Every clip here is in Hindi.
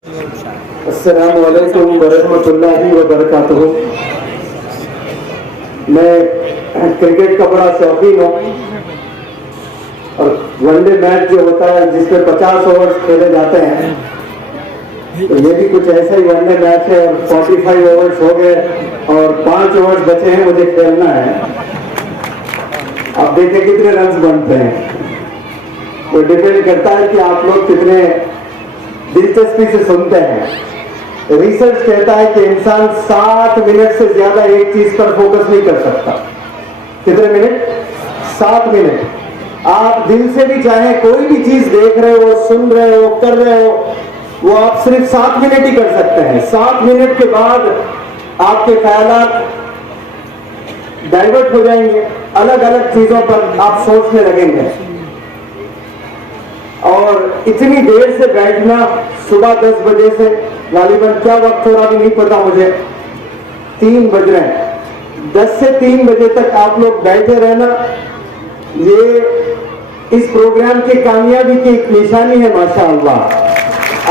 अस्सलामु अलैकुम वरहमतुल्लाहि वबरकातुहू। मैं क्रिकेट का बड़ा शौकीन हूँ और वनडे मैच जो होता है जिसमें 50 ओवर खेले जाते हैं, तो ये भी कुछ ऐसा ही वनडे मैच है और 45 ओवर्स हो गए और 5 ओवर्स बचे हैं, मुझे खेलना है। अब देखें कितने रन बनते हैं, वो डिपेंड करता है कि आप लोग कितने दिलचस्पी से सुनते हैं। रिसर्च कहता है कि इंसान 7 मिनट से ज्यादा एक चीज पर फोकस नहीं कर सकता। कितने मिनट? 7 मिनट। आप दिल से भी चाहे कोई भी चीज देख रहे हो, सुन रहे हो, कर रहे हो, वो आप सिर्फ 7 मिनट ही कर सकते हैं। 7 मिनट के बाद आपके ख्यालात डाइवर्ट हो जाएंगे, अलग अलग चीजों पर आप सोचने लगेंगे। और इतनी देर से बैठना, सुबह 10 बजे से, गालिबन क्या वक्त हो रहा भी नहीं पता मुझे, 3 बज रहे हैं, 10 से 3 बजे तक आप लोग बैठे रहना, ये इस प्रोग्राम की कामयाबी की एक निशानी है। माशाअल्लाह,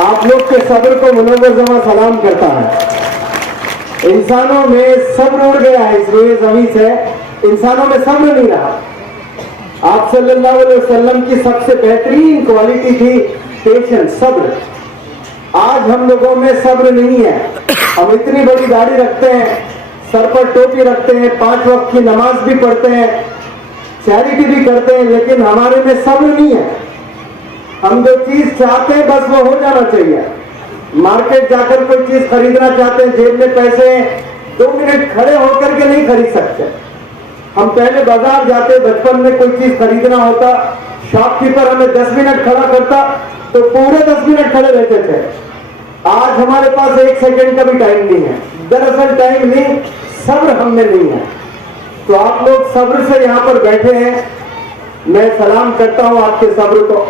आप लोग के सब्र को मुनव्वर जमा सलाम करता है। इंसानों में सब्र उड़ गया है, इस रोए ज़मीन से इंसानों में सब्र नहीं रहा। आप सल्लल्लाहु अलैहि वसल्लम की सबसे बेहतरीन क्वालिटी थी पेशेंस, सब्र। आज हम लोगों में सब्र नहीं है। हम इतनी बड़ी दाढ़ी रखते हैं, सर पर टोपी रखते हैं, 5 वक्त की नमाज भी पढ़ते हैं, चैरिटी भी करते हैं, लेकिन हमारे में सब्र नहीं है। हम जो चीज चाहते हैं बस वो हो जाना चाहिए। मार्केट जाकर कोई चीज खरीदना चाहते हैं, जेब में पैसे हैं, 2 मिनट खड़े होकर के नहीं खरीद सकते। हम पहले बाजार जाते, बचपन में कोई चीज खरीदना होता, शॉपकीपर हमें 10 मिनट खड़ा करता तो पूरे 10 मिनट खड़े रहते थे। आज हमारे पास 1 सेकंड का भी टाइम नहीं है। दरअसल टाइम नहीं, सब्र हम में नहीं है। तो आप लोग सब्र से यहाँ पर बैठे हैं, मैं सलाम करता हूँ आपके सब्र को।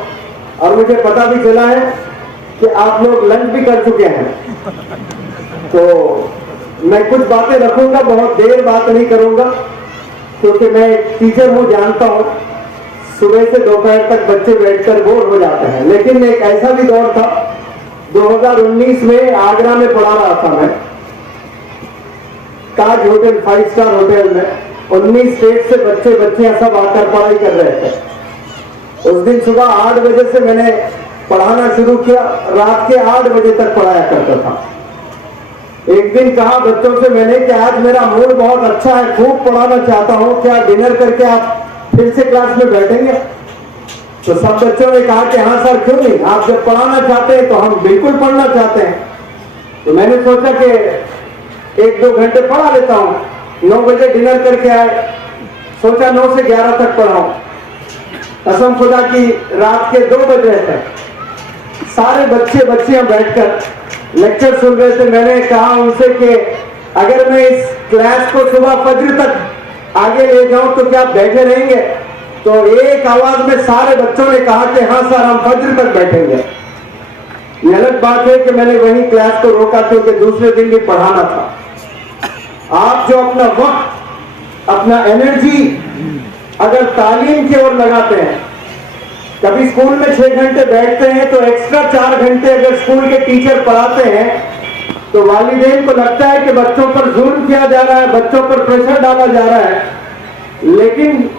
और मुझे पता भी चला है कि आप लोग लंच भी कर चुके हैं, तो मैं कुछ बातें रखूंगा, बहुत देर बात नहीं करूंगा, क्योंकि मैं टीचर हूँ, जानता हूँ सुबह से दोपहर तक बच्चे बैठकर बोर हो जाते हैं। लेकिन एक ऐसा भी दौर था, 2019 में आगरा में पढ़ा रहा था मैं, ताज होटल 5 स्टार होटल में। 19 स्टेट से बच्चे बच्चियां सब आकर पढ़ाई कर रहे थे। उस दिन सुबह 8 बजे से मैंने पढ़ाना शुरू किया, रात के 8 बजे तक पढ़ाया करता था। एक दिन कहा बच्चों से मैंने कि आज मेरा मूड बहुत अच्छा है, खूब पढ़ाना चाहता हूँ, क्या डिनर करके आप फिर से क्लास में बैठेंगे? तो सब बच्चों ने कहा कि हाँ सर, क्यों नहीं, आप जब पढ़ाना चाहते हैं तो हम बिल्कुल पढ़ना चाहते हैं। तो मैंने सोचा कि 1-2 घंटे पढ़ा लेता हूँ। 9 बजे डिनर करके आए, सोचा 9 से 11 तक पढ़ाऊं। कसम खुदा की रात के 2 बज रहे थे, सारे बच्चे बच्चियां बैठकर लेक्चर सुन रहे थे। मैंने कहा उनसे कि अगर मैं इस क्लास को सुबह फज्र तक आगे ले जाऊं तो क्या आप बैठे रहेंगे? तो एक आवाज में सारे बच्चों ने कहा कि हाँ सर, हम फज्र तक बैठेंगे। ये अलग बात है कि मैंने वही क्लास को रोका क्योंकि दूसरे दिन भी पढ़ाना था। आप जो अपना वक्त, अपना एनर्जी अगर तालीम की ओर लगाते हैं, कभी स्कूल में 6 घंटे बैठते हैं तो एक्स्ट्रा 4 घंटे अगर स्कूल के टीचर पढ़ाते हैं तो वालिदैन को लगता है कि बच्चों पर जुल्म किया जा रहा है, बच्चों पर प्रेशर डाला जा रहा है। लेकिन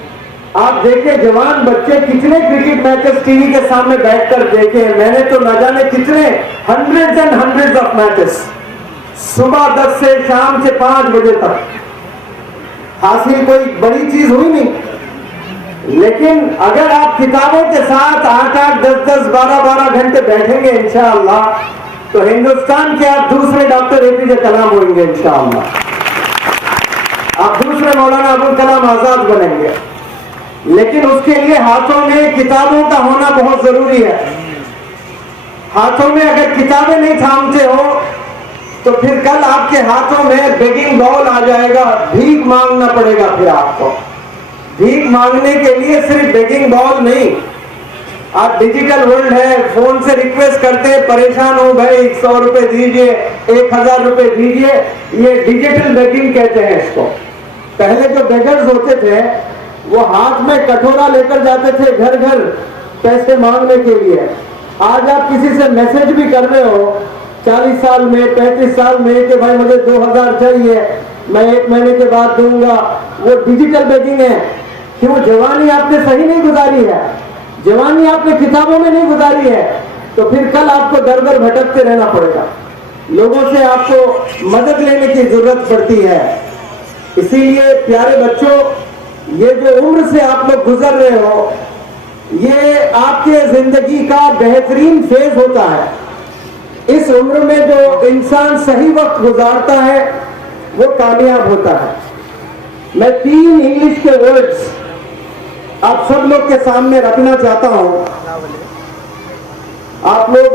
आप देखें, जवान बच्चे कितने क्रिकेट मैचेस टीवी के सामने बैठकर देखे हैं। मैंने तो न जाने कितने hundreds and hundreds of matches, सुबह 10 से शाम से 5 बजे तक। हासिल कोई बड़ी चीज हुई नहीं, लेकिन अगर आप किताबों के साथ 8-8, 10-10, 12-12 घंटे बैठेंगे इंशाअल्लाह, तो हिंदुस्तान के आप दूसरे डॉक्टर एपीजे कलाम होंगे इंशाअल्लाह। आप दूसरे मौलाना अबुल कलाम आजाद बनेंगे। लेकिन उसके लिए हाथों में किताबों का होना बहुत जरूरी है। हाथों में अगर किताबें नहीं थामते हो तो फिर कल आपके हाथों में बेगिंग बॉल आ जाएगा, भीख मांगना पड़ेगा। फिर आपको भीख मांगने के लिए सिर्फ बेगिंग बॉल नहीं, आप डिजिटल वर्ल्ड है, फोन से रिक्वेस्ट करते हैं, परेशान हो भाई 100 रुपए दीजिए, 1000 रुपए दीजिए, ये डिजिटल बेगिंग कहते हैं इसको। पहले जो बेगर्स होते थे वो हाथ में कटोरा लेकर जाते थे घर घर पैसे मांगने के लिए। आज आप किसी से मैसेज भी कर रहे हो 40 साल में, 35 साल में कि भाई मुझे 2000 चाहिए, मैं 1 महीने के बाद दूंगा, वो डिजिटल बेगिंग है। क्यों? जवानी आपने सही नहीं गुजारी है, जवानी आपने किताबों में नहीं गुजारी है, तो फिर कल आपको दर दर भटकते रहना पड़ेगा। लोगों से आपको मदद लेने की जरूरत पड़ती है। इसीलिए प्यारे बच्चों, ये जो उम्र से आप लोग गुजर रहे हो, ये आपके जिंदगी का बेहतरीन फेज होता है। इस उम्र में जो इंसान सही वक्त गुजारता है वो कामयाब होता है। मैं 3 इंग्लिश के वर्ड्स आप सब लोग के सामने रखना चाहता हूं। आप लोग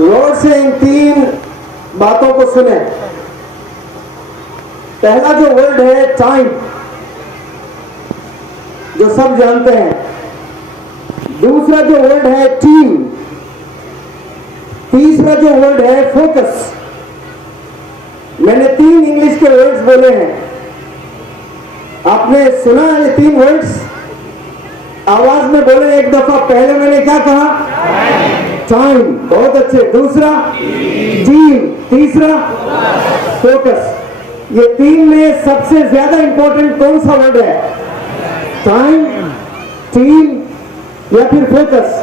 गौर से इन 3 बातों को सुने। पहला जो वर्ड है टाइम, जो सब जानते हैं। दूसरा जो वर्ड है टीम। तीसरा जो वर्ड है फोकस। मैंने 3 इंग्लिश के वर्ड्स बोले हैं, आपने सुना ये 3 वर्ड्स? आवाज में बोले एक दफा। पहले मैंने क्या कहा? टाइम। बहुत अच्छे। दूसरा टीम। तीसरा फोकस। ये 3 में सबसे ज्यादा इंपॉर्टेंट कौन सा वर्ड है? टाइम, टीम या फिर फोकस?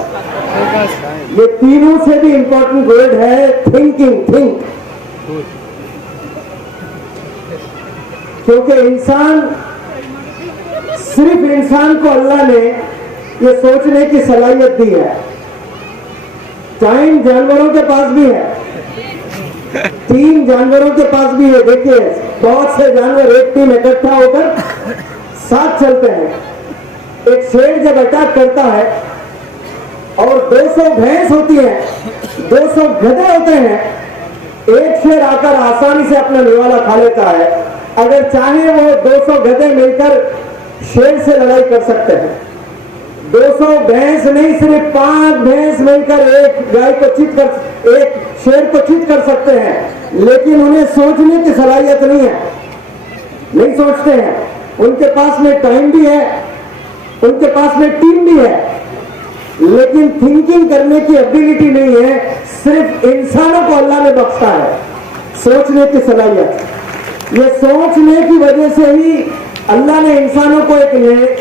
ये तीनों से भी इंपॉर्टेंट वर्ड है थिंकिंग। थिंक। क्योंकि इंसान, सिर्फ इंसान को अल्लाह ने ये सोचने की सलाहियत दी है। टाइम जानवरों के पास भी है, टीम जानवरों के पास भी है। देखिए, बहुत से जानवर एक टीम इकट्ठा होकर साथ चलते हैं। एक शेर जब अटैक करता है और 200 भैंस होती है, 200 गधे होते हैं, एक शेर आकर आसानी से अपना निवाला खा लेता है। अगर चाहे वो 200 गधे मिलकर शेर से लड़ाई कर सकते हैं। 200 भैंस नहीं, सिर्फ 5 भैंस मिलकर एक गाय को चित कर, एक शेर को चित कर सकते हैं। लेकिन उन्हें सोचने की सलाहियत नहीं है, नहीं सोचते हैं। उनके पास में टाइम भी है, उनके पास में टीम भी है, लेकिन थिंकिंग करने की एबिलिटी नहीं है। सिर्फ इंसानों को अल्लाह ने बख्शा है सोचने की सलाहियत। ये सोचने की वजह से ही अल्लाह ने इंसानों को एक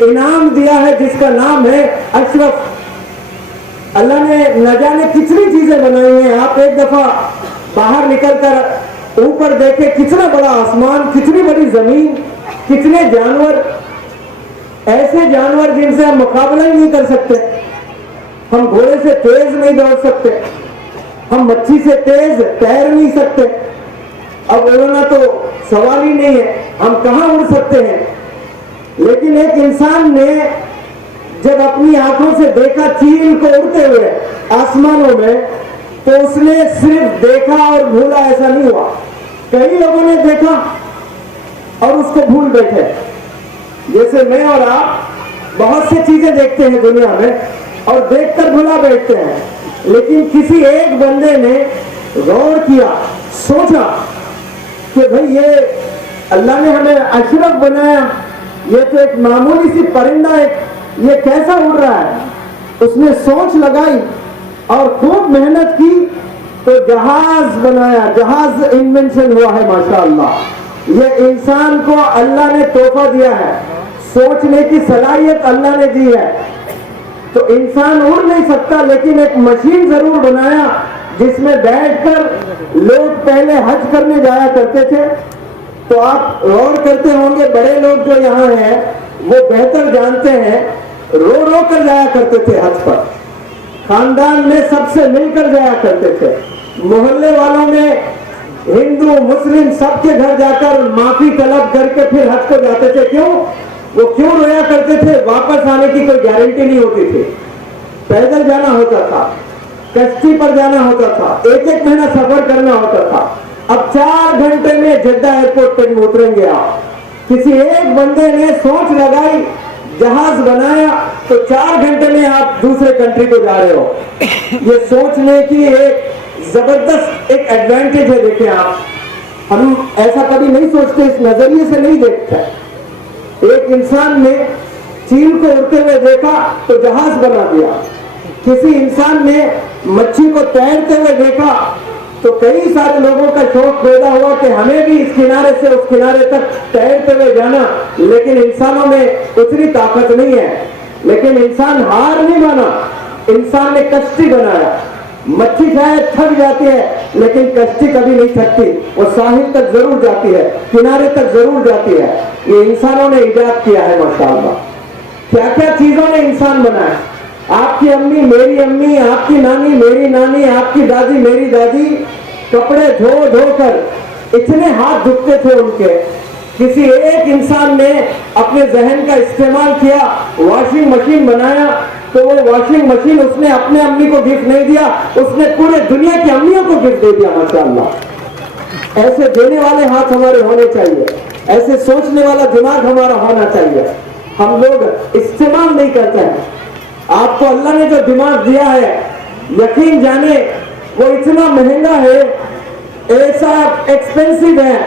इनाम दिया है जिसका नाम है अशरफ। अल्लाह ने न जाने कितनी चीजें बनाई हैं। आप एक दफा बाहर निकलकर ऊपर देखें, कितना बड़ा आसमान, कितनी बड़ी जमीन, कितने जानवर, ऐसे जानवर जिनसे हम मुकाबला ही नहीं कर सकते। हम घोड़े से तेज नहीं दौड़ सकते, हम मच्छी से तेज तैर नहीं सकते। अब उड़ना तो सवाल ही नहीं है, हम कहां उड़ सकते हैं। लेकिन एक इंसान ने जब अपनी आंखों से देखा चील को उड़ते हुए आसमानों में, तो उसने सिर्फ देखा और भूला, ऐसा नहीं हुआ। कई लोगों ने देखा और उसको भूल बैठे। जैसे मैं और आप बहुत सी चीजें देखते हैं दुनिया में और देखकर भुला बैठते हैं, लेकिन किसी एक बंदे ने गौर किया, सोचा कि भाई ये अल्लाह ने हमें अशरफ बनाया, ये तो एक मामूली सी परिंदा है, ये कैसा उड़ रहा है। उसने सोच लगाई और खूब मेहनत की तो जहाज बनाया, जहाज इन्वेंशन हुआ है। माशाअल्लाह, ये इंसान को अल्लाह ने तोहफा दिया है, सोचने की सलाहियत अल्लाह ने दी है। तो इंसान उड़ नहीं सकता, लेकिन एक मशीन जरूर बनाया जिसमें बैठकर लोग पहले हज करने जाया करते थे। तो आप गौर करते होंगे, बड़े लोग जो यहाँ हैं वो बेहतर जानते हैं, रो रो कर जाया करते थे हज पर। खानदान में सबसे मिलकर जाया करते थे। मोहल्ले वालों में हिंदू मुस्लिम सबके घर जाकर माफी तलब करके फिर हज को जाते थे। क्यों? वो क्यों रोया करते थे? वापस आने की कोई गारंटी नहीं होती थी। पैदल जाना होता था, कश्ती पर जाना होता था, एक एक महीना सफर करना होता था। अब 4 घंटे में जद्दा एयरपोर्ट पर उतरेंगे आप। किसी एक बंदे ने सोच लगाई, जहाज बनाया, तो 4 घंटे में आप दूसरे कंट्री को जा रहे हो। ये सोचने की एक जबरदस्त एक एडवांटेज है। देखिए आप, हम ऐसा कभी नहीं सोचते, इस नजरिए से नहीं देखते। एक इंसान ने चील को उड़ते हुए देखा तो जहाज बना दिया। किसी इंसान ने मच्छी को तैरते हुए देखा तो कई सारे लोगों का शौक पैदा हुआ कि हमें भी इस किनारे से उस किनारे तक तैरते हुए जाना, लेकिन इंसानों में उतनी ताकत नहीं है। लेकिन इंसान हार नहीं माना, इंसान ने कश्ती बनाया। मच्छी शायद थक जाती है, लेकिन कश्ती कभी नहीं थकती, वो साहिल तक जरूर जाती है, किनारे तक जरूर जाती है। ये इंसानों ने इजाद किया है माशाअल्लाह। क्या क्या चीजों ने इंसान बनाया। आपकी अम्मी मेरी अम्मी, आपकी नानी मेरी नानी, आपकी दादी मेरी दादी कपड़े धो धो कर इतने हाथ दुखते थे उनके। किसी एक इंसान ने अपने जहन का इस्तेमाल किया, वॉशिंग मशीन बनाया, तो वो वॉशिंग मशीन उसने अपने अम्मी को गिफ्ट नहीं दिया, उसने पूरे दुनिया की अम्मियों को गिफ्ट दे दिया माशाअल्लाह। ऐसे देने वाले हाथ हमारे होने चाहिए, ऐसे सोचने वाला दिमाग हमारा होना चाहिए। हम लोग इस्तेमाल नहीं करते हैं। आपको अल्लाह ने जो दिमाग दिया है, यकीन जाने वो इतना महंगा है, ऐसा एक्सपेंसिव है,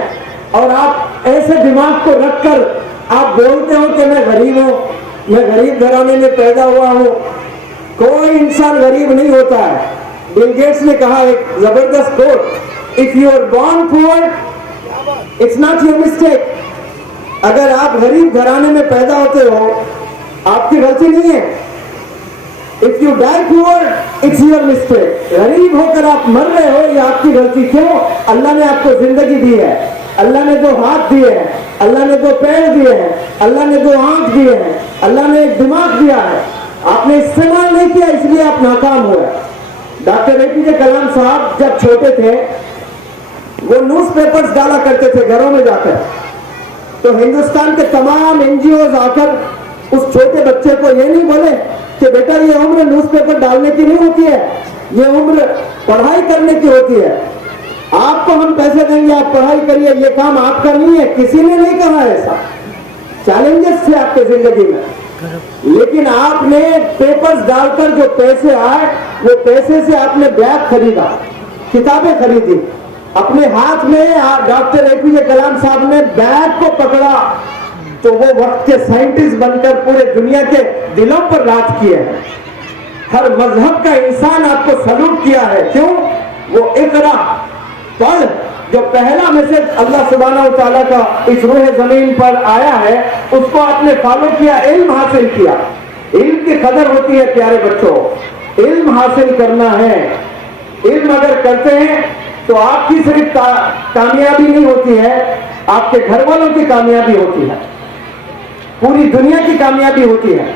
और आप ऐसे दिमाग को रखकर आप बोलते हो कि मैं गरीब हूं, मैं गरीब घराने में पैदा हुआ हूं। कोई इंसान गरीब नहीं होता है। बिल गेट्स ने कहा एक जबरदस्त quote, if you are born poor it's not your mistake. अगर आप गरीब घराने में पैदा होते हो, आपकी गलती नहीं है। If you die poor it's your mistake. गरीब होकर आप मर रहे हो, ये आपकी गलती। क्यों? अल्लाह ने आपको जिंदगी दी है, अल्लाह ने 2 हाथ दिए हैं, अल्लाह ने 2 पैर दिए हैं, अल्लाह ने 2 आंख दिए हैं, अल्लाह ने एक दिमाग दिया है। आपने इस्तेमाल नहीं किया, इसलिए आप नाकाम हुए। डॉक्टर एपीजे कलाम साहब जब छोटे थे, वो न्यूज़पेपर्स डाला करते थे घरों में जाकर। तो हिंदुस्तान के तमाम एनजीओ आकर उस छोटे बच्चे को ये नहीं बोले कि बेटा ये उम्र न्यूज़पेपर डालने की नहीं होती है, ये उम्र पढ़ाई करने की होती है। आपको हम पैसे देंगे, आप पढ़ाई करिए, ये काम आपका नहीं है। किसी ने नहीं कहा ऐसा। चैलेंजेस थे आपके जिंदगी में, लेकिन आपने पेपर्स डालकर जो पैसे आए, वो पैसे से आपने बैग खरीदा, किताबें खरीदी। अपने हाथ में डॉक्टर एपीजे कलाम साहब ने बैग को पकड़ा, तो वो वक्त के साइंटिस्ट बनकर पूरे दुनिया के दिलों पर राज किए हैं। हर मजहब का इंसान आपको सलूट किया है। क्यों? वो इकरा पढ़, जो पहला मैसेज अल्लाह सुब्हानहू व तआला का इस रूह जमीन पर आया है, उसको आपने फॉलो किया, इल्म हासिल किया। इल्म की कदर होती है प्यारे बच्चों, इल्म हासिल करना है। इल्म अगर करते हैं तो आपकी सिर्फ कामयाबी नहीं होती है, आपके घर वालों की कामयाबी होती है, पूरी दुनिया की कामयाबी होती है।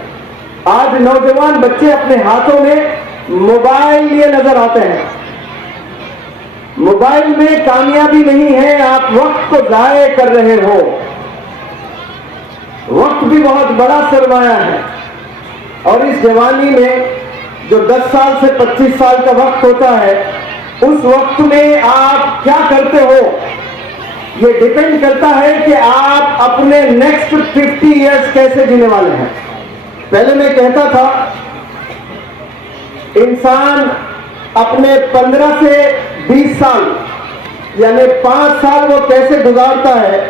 आज नौजवान बच्चे अपने हाथों में मोबाइल लिए नजर आते हैं। मोबाइल में कामयाबी नहीं है, आप वक्त को जाया कर रहे हो। वक्त भी बहुत बड़ा सरमाया है, और इस जवानी में जो 10 साल से 25 साल का वक्त होता है, उस वक्त में आप क्या करते हो, ये डिपेंड करता है कि आप अपने नेक्स्ट 50 इयर्स कैसे जीने वाले हैं। पहले मैं कहता था इंसान अपने 15 से 20 साल यानी 5 साल वो कैसे गुजारता है,